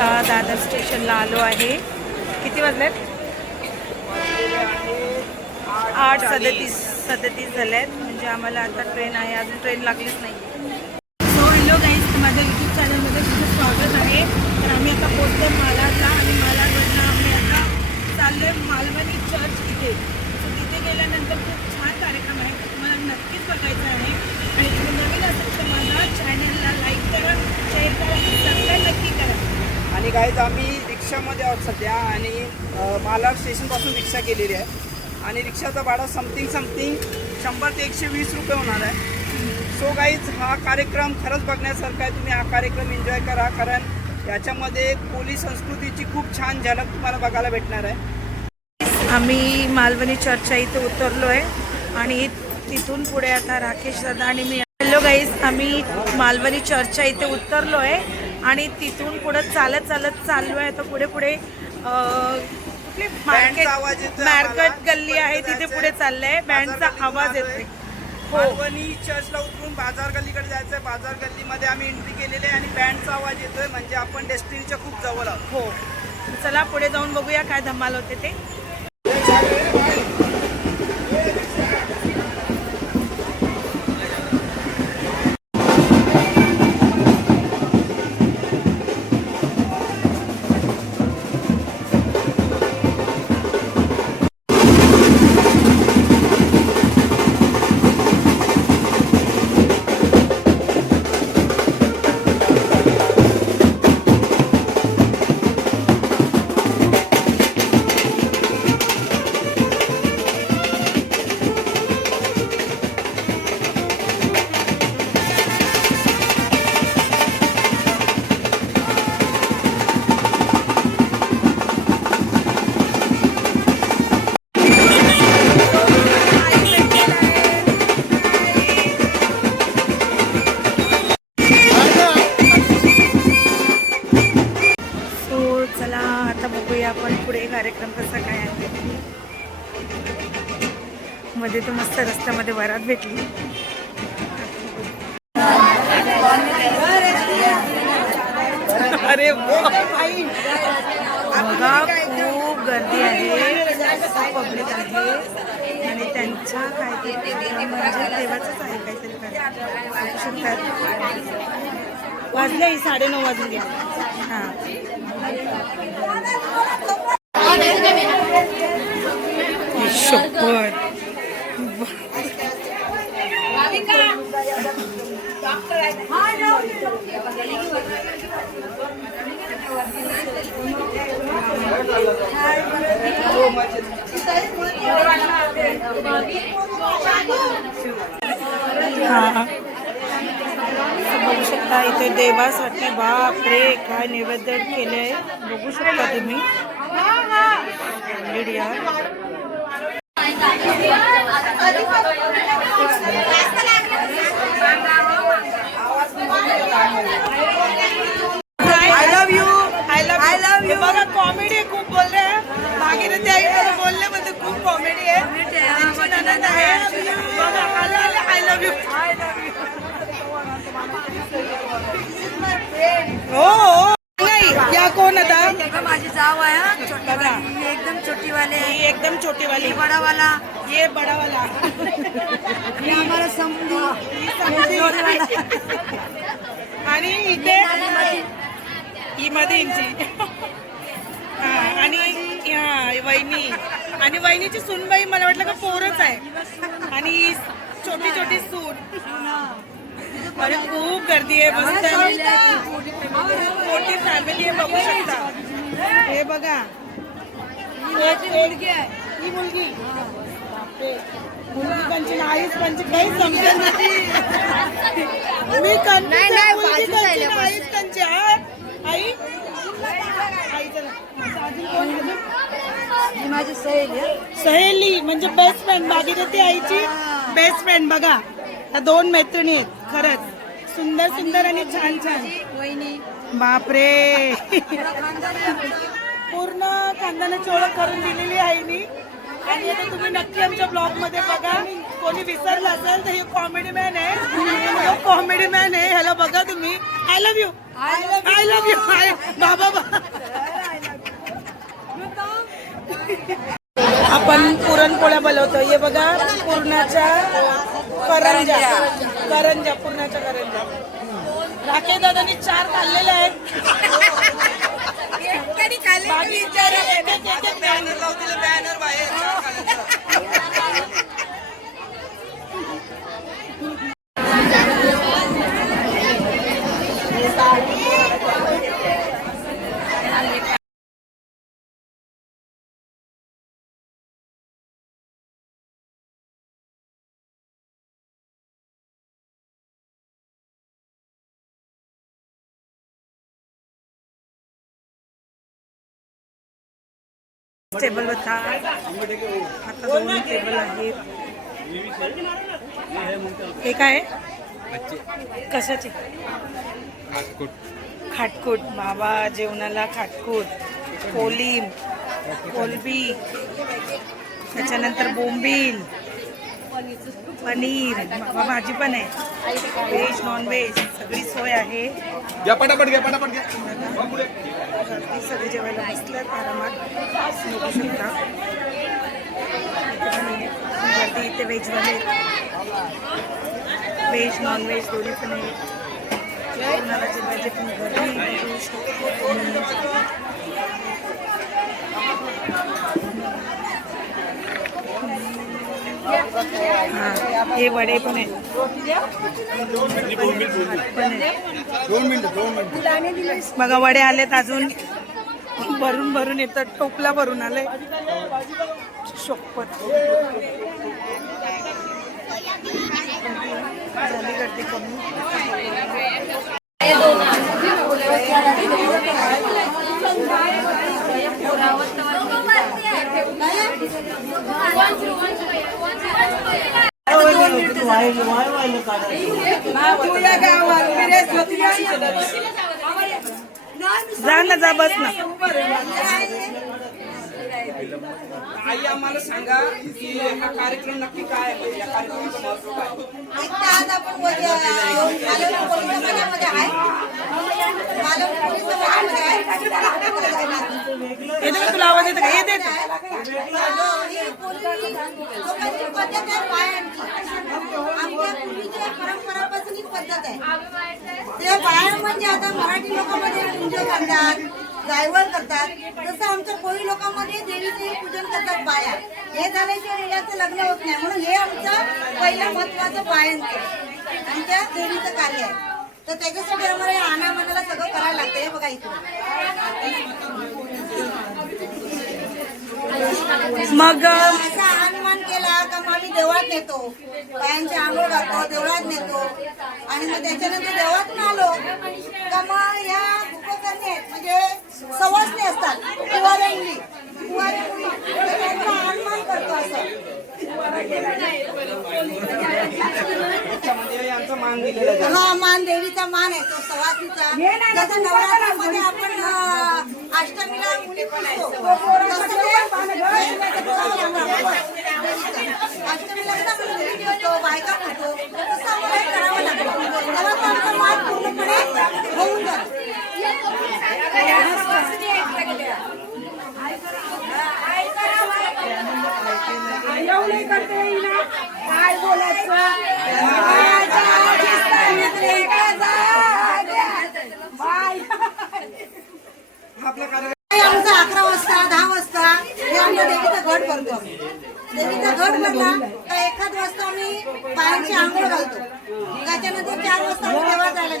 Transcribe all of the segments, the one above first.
आता दादर स्टेशनला आलो आहे? किती वाजलेत? आठ सदतीस सदतीस झाले आहेत म्हणजे आम्हाला आता ट्रेन आहे. अजून ट्रेन लागलीच नाही. सो हॅलो गाईज माझ्या यूट्यूब चॅनलमध्ये तुझं स्वागत आहे. तर आम्ही आता पोहोचलो मालाडला आणि मालाडवरनं आम्ही आता चाललो आहे मालवणी चर्च इथे. सो तिथे गेल्यानंतर खूप छान कार्यक्रम आहे. तुम्हाला नक्कीच बघायचं आहे. आणि तुम्ही नवीन असेल तर माझ्या चॅनलला लाईक करा शेअर करा सबस्क्राईब नक्की करा. आणि गाईज आम्ही रिक्षामध्ये आहोत सध्या आणि मालाड स्टेशनपासून रिक्षा केलेली आहे. आणि रिक्षाचा भाडा समथिंग समथिंग शंभर ते एकशे वीस रुपये होणार आहे. सो गाईज हा कार्यक्रम खरंच बघण्यासारखा आहे. तुम्ही हा कार्यक्रम एन्जॉय करा कारण याच्यामध्ये कोली संस्कृतीची खूप छान झलक तुम्हाला बघायला भेटणार आहे. आम्ही मालवणी चर्चच्या इथे उतरलो आहे आणि तिथून पुढे आता राकेश दादा आणि मी हॅलो गाईज आम्ही मालवणी चर्चच्या इथे उतरलो आहे. आणि तिथून पुढे चालत चालत चाललो आहे. तर पुढे पुढे कुठली मार्केट गल्ली आहे तिथे पुढे चाललंय. बँडचा आवाज येतोय. हो. मालवणी चर्चला उतरून बाजार गल्लीकडे जायचं आहे बाजार गल्लीमध्ये आम्ही एंट्री केलेली आहे आणि बँडचा आवाज येतोय. म्हणजे आपण डेस्टिनीच्या खूप जवळ आहोत. हो. चला पुढे जाऊन बघूया काय धमाल होते ते. मध्ये तर मस्त रस्त्यामध्ये वरात भेटली. अरे बघा खूप गर्दी आहे. पब्लिक आहे. आणि त्यांच्या काहीतरी म्हणजे देवाचंच आहे काहीतरी शकतात वाजले साडेनऊ वाजून घ्या हां शपथ. हा. बघू शकता इथे देवासाठी बापरे काय नैवेद्य केले आहे बघू शकता तुम्ही. मीडिया. हो हो. नाही या कोण आता? माझी जाव आहे हा, छोटी बघा. वाली. ही एकदम छोटी वाले ही एकदम छोटी वाली बडा वाला ये बडा वाला ही आम्हाला समजू. आणि इथे ही मध्ये हा, आणि हा वहिनी. आणि वहिनीची सूनबाई मला वाटलं का पोरच आहे. आणि ही छोटी छोटी सून. अरे खूप गर्दी आहे मस्त मोठी फॅमिली आहे बघू शकता। हे बघा। मुलगी आहे ही। मुलगी। बापरे. मुलगी कंची नाहीच कंची काही समजत नाही मी कंची नाही, नाही, मुलगी बाजूला कंची आहे नाहीच कंची हा? आई? आई चला असं अजून कोण अजून? ही। माझी सहेली आहे. सहेली म्हणजे बेस्ट फ्रेंड भागीरथी आईची बेस्ट फ्रेंड बघा। त्या दोन मैत्रिणी आहेत खरंच. सुंदर सुंदर आणि छान छान. वहिनी बापरे. पूर्ण खानदानाची ओळख करून दिलेली आहे मी आणि आता तुम्ही नक्की आमच्या ब्लॉगमध्ये बघा. कोणी विसरलं असेल तर हे कॉमेडी मॅन आहे. कॉमेडी मॅन आहे. ह्याला बघा तुम्ही. I love you I love you बाबा बा- आपण पुरणपोळ्या बनवतो हे बघा पुरणाच्या करंजा. करंजा. पुरणाच्या करंजा. राखे दादानी चार खाल्लेले आहेत. बाकी विचारा, एक- एक- एक- एक टेबल बता आता दोन टेबल आहेत. हे काय? आहे? कशाचे? खाटकूट. बाबा जेवणाला खाटकूट. कोलीम कोलबी. त्याच्यानंतर बोंबील. पनीर भाजी पण आहे. व्हेज नॉन व्हेज सगळी सोय आहे. घ्या पटापट घ्या पटापट घ्या. सगळे जेवायला बसल्यात आरामात. बघू शकता इथे. गर्दी इथे व्हेजवाले व्हेज नॉन व्हेज दोन्ही पण आहे कोणाला जे पाहिजे पण घरी बघू शकतो तुम्ही. हा, हे वडे पण आहेत. बघा वडे आलेत अजून. भरून भरून येतात टोपला भरून आले शोपत झाली गर्दी कमी. जा ना जा बस ना। आई आम्हाला सांगा की हा कार्यक्रम नक्की काय आहे या कार्यक्रमाचं महत्व काय येते का तुला आवाज़ येतो का येते लोकांमध्ये पूजा करतात जायवळ करतात. तसं आमच्या कोळी लोकांमध्ये देवीचे पूजन करतात बाया. हे झाल्याशिवाय मुलाचं लग्न होत नाही. म्हणून हे आमचं पहिलं महत्वाचं बायांचं आमच्या देवीचं कार्य आहे. तर त्याच्यासाठी आम्हाला हे आणामानाला सगळं करायला लागतं. हे बघा इथं. मग असा अनुमान केला का मग आम्ही देवळात नेतो. बायांचे आंघोळ घालतो देवळात नेतो. आणि मग त्याच्यानंतर देवळात आलो. सवासने असतात. कुवाऱ्यांनी अनुमान करतो असं. हा मान देवीचा मान आहे तो जसं नवरात्रामध्ये आपण अष्टमीला मुली पुजतो तसं ते अष्टमीला मुली पुजतो बायका पुजतो तसं आम्हाला करावं लागतं. तेव्हा तो आमचा मान पूर्णपणे होऊन जातो. काय अकरा वाजता दहा वाजता हे देवीचा घट भरतो आम्ही. देवीचा घट भरला तर एखाद वाजता आम्ही पायांची आंघोळ घालतो. त्याच्यानंतर चार वाजता आम्ही जायला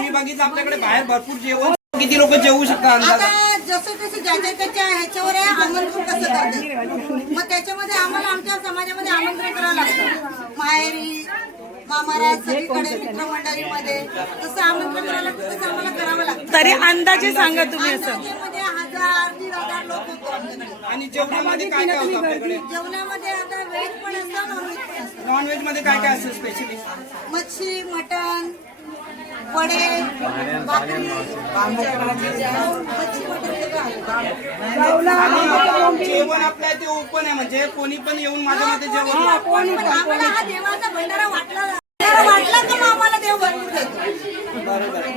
मी बघितलं आपल्याकडे बाहेर भरपूर जेवण किती लोक जेवू शकतात अंदाज? आता जसं जसं ज्याच्या त्याच्या ह्याच्यावर आहे आमंत्रण कसं करतात? मग त्याच्यामध्ये आम्हाला आमच्या समाजामध्ये आमंत्रण करावं लागतं. माहेरी मामारा सगळीकडे मित्रमंडळीमध्ये. तसं आमंत्रण करावं लागतं तसं आम्हाला करावं लागतं. तरी अंदाजे सांगा तुम्ही असं. अंदाजेमध्ये हजार दीड हजार लोक होतो आमच्याकडे. आणि जेवणामध्ये काय काय होतं आपल्याकडे? जेवणामध्ये आता व्हेज पण असतं नॉन व्हेज पण असतं. नॉन व्हेजमध्ये काय काय असतं स्पेशली मच्छी मटण वडे भाकरी मच्छी वगैरे जेवण आपल्या इथे ओपन आहे म्हणजे कोणी पण येऊन माझ्या मध्ये जेवण पण. आम्हाला हा देवाचा भंडारा वाटला भंडारा वाटला मग आम्हाला देव भरपूर देतो. बरोबर. आहे.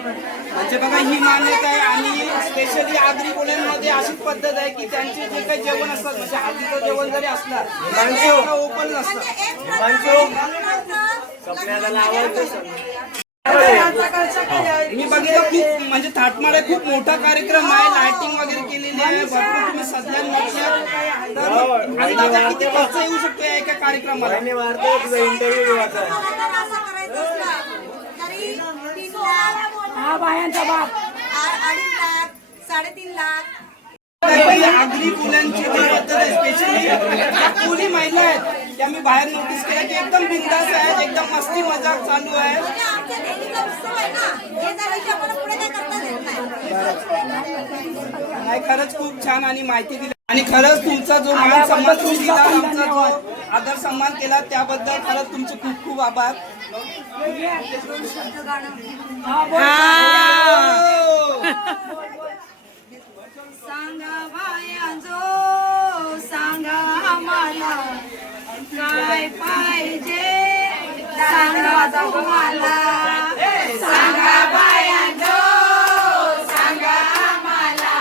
म्हणजे बघा ही मान्यता आहे आणि स्पेशली आगरी कोल्यांमध्ये अशीच पद्धत आहे की त्यांचे जे काही जेवण असतात म्हणजे हळदीचं जेवण जरी असलं ते ओपन नसतं. म्हणजे एक प्रकारचं मी बघितलं खूप म्हणजे थाटमाळे खूप मोठा कार्यक्रम आहे. लाइटिंग वगैरे केलेली आहे. भरपूर तुम्ही सध्या म्हटलं अंदाजा किती खर्च येऊ शकतो या एका कार्यक्रमाला? हा बायांचा बाप. अडीच लाख साडेतीन लाख. आगरी फुलांची जी पद्धत आहे स्पेशली ज्या कुली महिला आहेत त्या मी बाहेर नोटीस केल्या की एकदम बिंदास आहेत एकदम मस्ती मजाक चालू आहे. आहे हे नाही खरंच खूप छान आणि माहिती दिली. आणि खरंच तुमचा जो मान सन्मान तुम्ही दिला आमचा जो आदर सन्मान केला त्याबद्दल खरंच तुमचे खूप खूप आभार. सांगा बायांजो. सांगा आम्हाला. काय पाहिजे? सांगा तुम्हाला सांगा बायांजो सांगा आम्हाला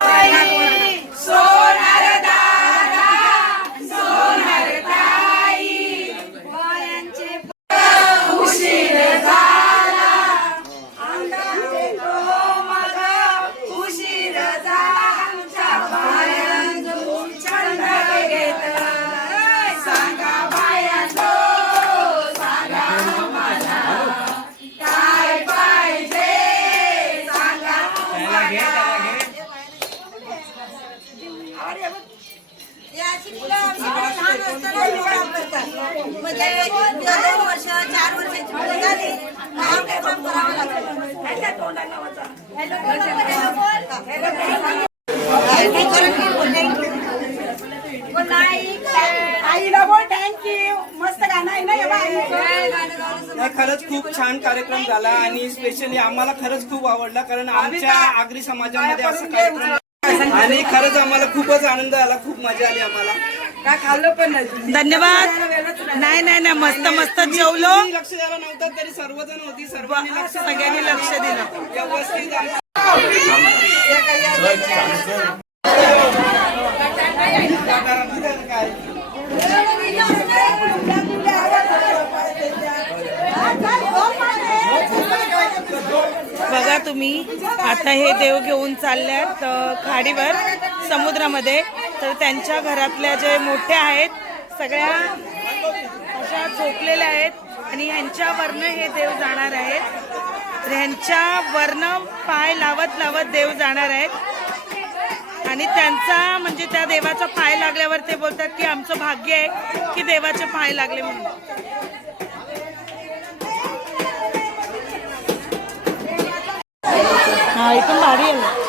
काय सोनार दादा सोनार ताई बायांचे उशीर झाला अंगाचे तो मागा उशीर झाला आमच्या बायांजो छंद घेतला सांगा बायांजो सांगा आम्हाला काय पाहिजे सांगा या अशी मुलं आमच्याकडे लहान असताना प्रोग्राम करतात म्हणजे दोन वर्ष चार वर्षाची मुलं झाली मग हा प्रोग्राम करावा आईला बोल थँक्यू मस्त गाणं आहे ना हे नाही खरंच खूप छान कार्यक्रम झाला स्पेशली आम्हाला खरंच खूप आवडला कारण आमच्या आगरी समाजामध्ये असं कार्यक्रम आणि खरंच आम्हाला खूपच आनंद आला खूप मजा आली आम्हाला. काय खाल्लं पण नाही? धन्यवाद. नाही. नाही नाही मस्त मस्त जेवलो. लक्ष द्यायला नव्हतं तरी सर्वजण होती सर्वांनी लक्ष सगळ्यांनी लक्ष दिलं. व्यवस्थित आमचं- काय बघा तुम्ही. आता हे देव घेऊन चालल्यात खाडीवर समुद्रामध्ये. तर त्यांच्या घरातल्या जे मोठ्या आहेत सगळ्या अशा झोपलेल्या आहेत आणि ह्यांच्यावरनं हे देव जाणार आहेत. तर ह्यांच्या वरनं पाय लावत लावत देव जाणार आहेत. आणि त्यांचा म्हणजे त्या देवाचा पाय लागल्यावर ते बोलतात की आमचं भाग्य आहे की देवाचे पाय लागले म्हणून. हा इथून भारी आहे काय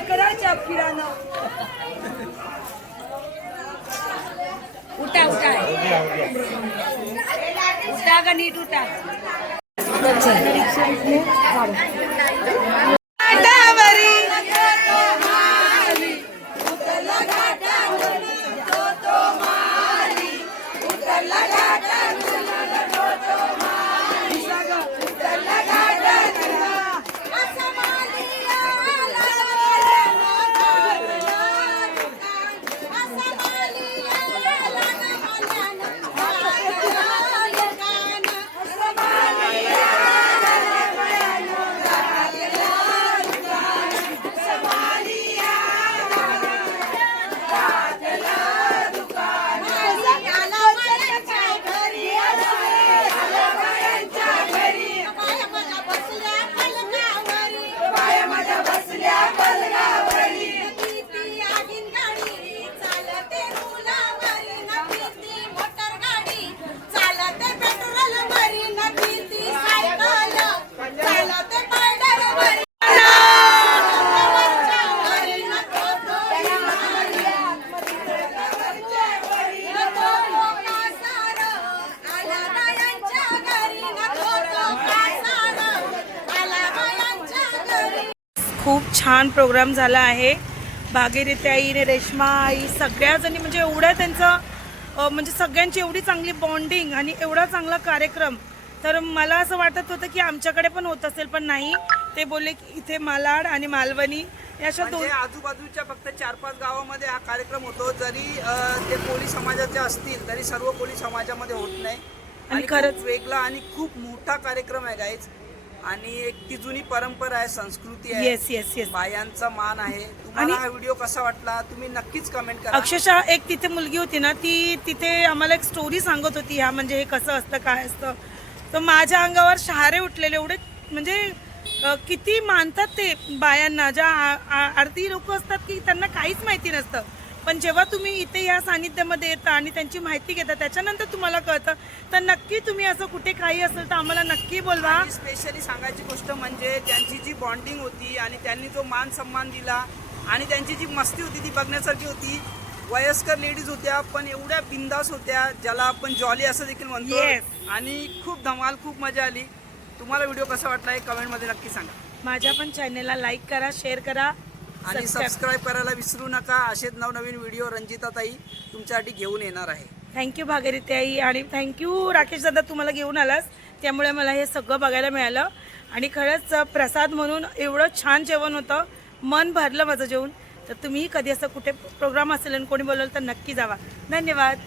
करायच्या फिरानं. उठा उठा. उठा का नीट उठा. खूप छान प्रोग्राम झाला आहे. भागीरथी आई आणि रेश्मा आई सगळ्या जणी म्हणजे एवढं त्यांचं म्हणजे सगळ्यांची एवढी चांगली बॉन्डिंग आणि एवढा चांगला कार्यक्रम. तर मला असं वाटत होतं की आमच्याकडे पण होत असेल पण नाही. ते बोलले की इथे मालाड आणि मालवणी अशा दोन म्हणजे आजूबाजूच्या फक्त चार पाच गावामध्ये हा कार्यक्रम होतो. जरी ते कोळी समाजाचे असतील तरी सर्व कोळी समाजामध्ये होत नाही. आणि खरंच. वेगळा आणि खूप मोठा कार्यक्रम आहे गाईज आणि एक ती जुनी परंपरा आहे संस्कृती आहे. येस येस येस बायांचा मान आहे. तुम्हाला आणि- हा व्हिडिओ कसा वाटला? तुम्ही नक्कीच कमेंट करा. अक्षरशः एक तिथे मुलगी होती ना ती तिथे आम्हाला एक स्टोरी सांगत होती ह्या म्हणजे हे कसं असतं काय असतं. तर माझ्या अंगावर शहारे उठलेले एवढे म्हणजे अ, किती मानतात ते बायांना. ज्या आ- आ- आरती लोक असतात की त्यांना काहीच माहिती नसतं. पण जेव्हा तुम्ही इथे या सानिध्यामध्ये येता आणि त्यांची माहिती घेता त्याच्यानंतर तुम्हाला कळतं. तर नक्की तुम्ही असं कुठे काही असेल तर आम्हाला नक्की बोलवा. आणि स्पेशली सांगायची गोष्ट म्हणजे त्यांची जी बॉन्डिंग होती आणि त्यांनी जो मान सन्मान दिला आणि त्यांची जी मस्ती होती ती बघण्यासारखी होती. वयस्कर लेडीज होत्या पण एवढ्या बिंदास होत्या ज्याला आपण जॉली असं देखील म्हणतो. Yes. आणि खूप धमाल खूप मजा आली. तुम्हाला व्हिडिओ कसा वाटला हे कमेंटमध्ये नक्की सांगा. माझ्या पण चॅनेलला लाईक करा शेअर करा. आणि सबस्क्राईब करायला विसरू नका. असेच नवनवीन व्हिडिओ रंजिताताई तुमच्यासाठी घेऊन येणार आहे. थँक्यू भागीरथी आई आणि थँक्यू राकेश दादा तुम्हाला घेऊन आलास. त्यामुळे मला हे सगळं बघायला मिळालं. आणि खरंच प्रसाद म्हणून एवढं छान जेवण होतं. मन भरलं माझं जेवण. तर तुम्ही कधी असं कुठे प्रोग्राम असेल आणि कोणी बोलवलं तर नक्की जावा. धन्यवाद.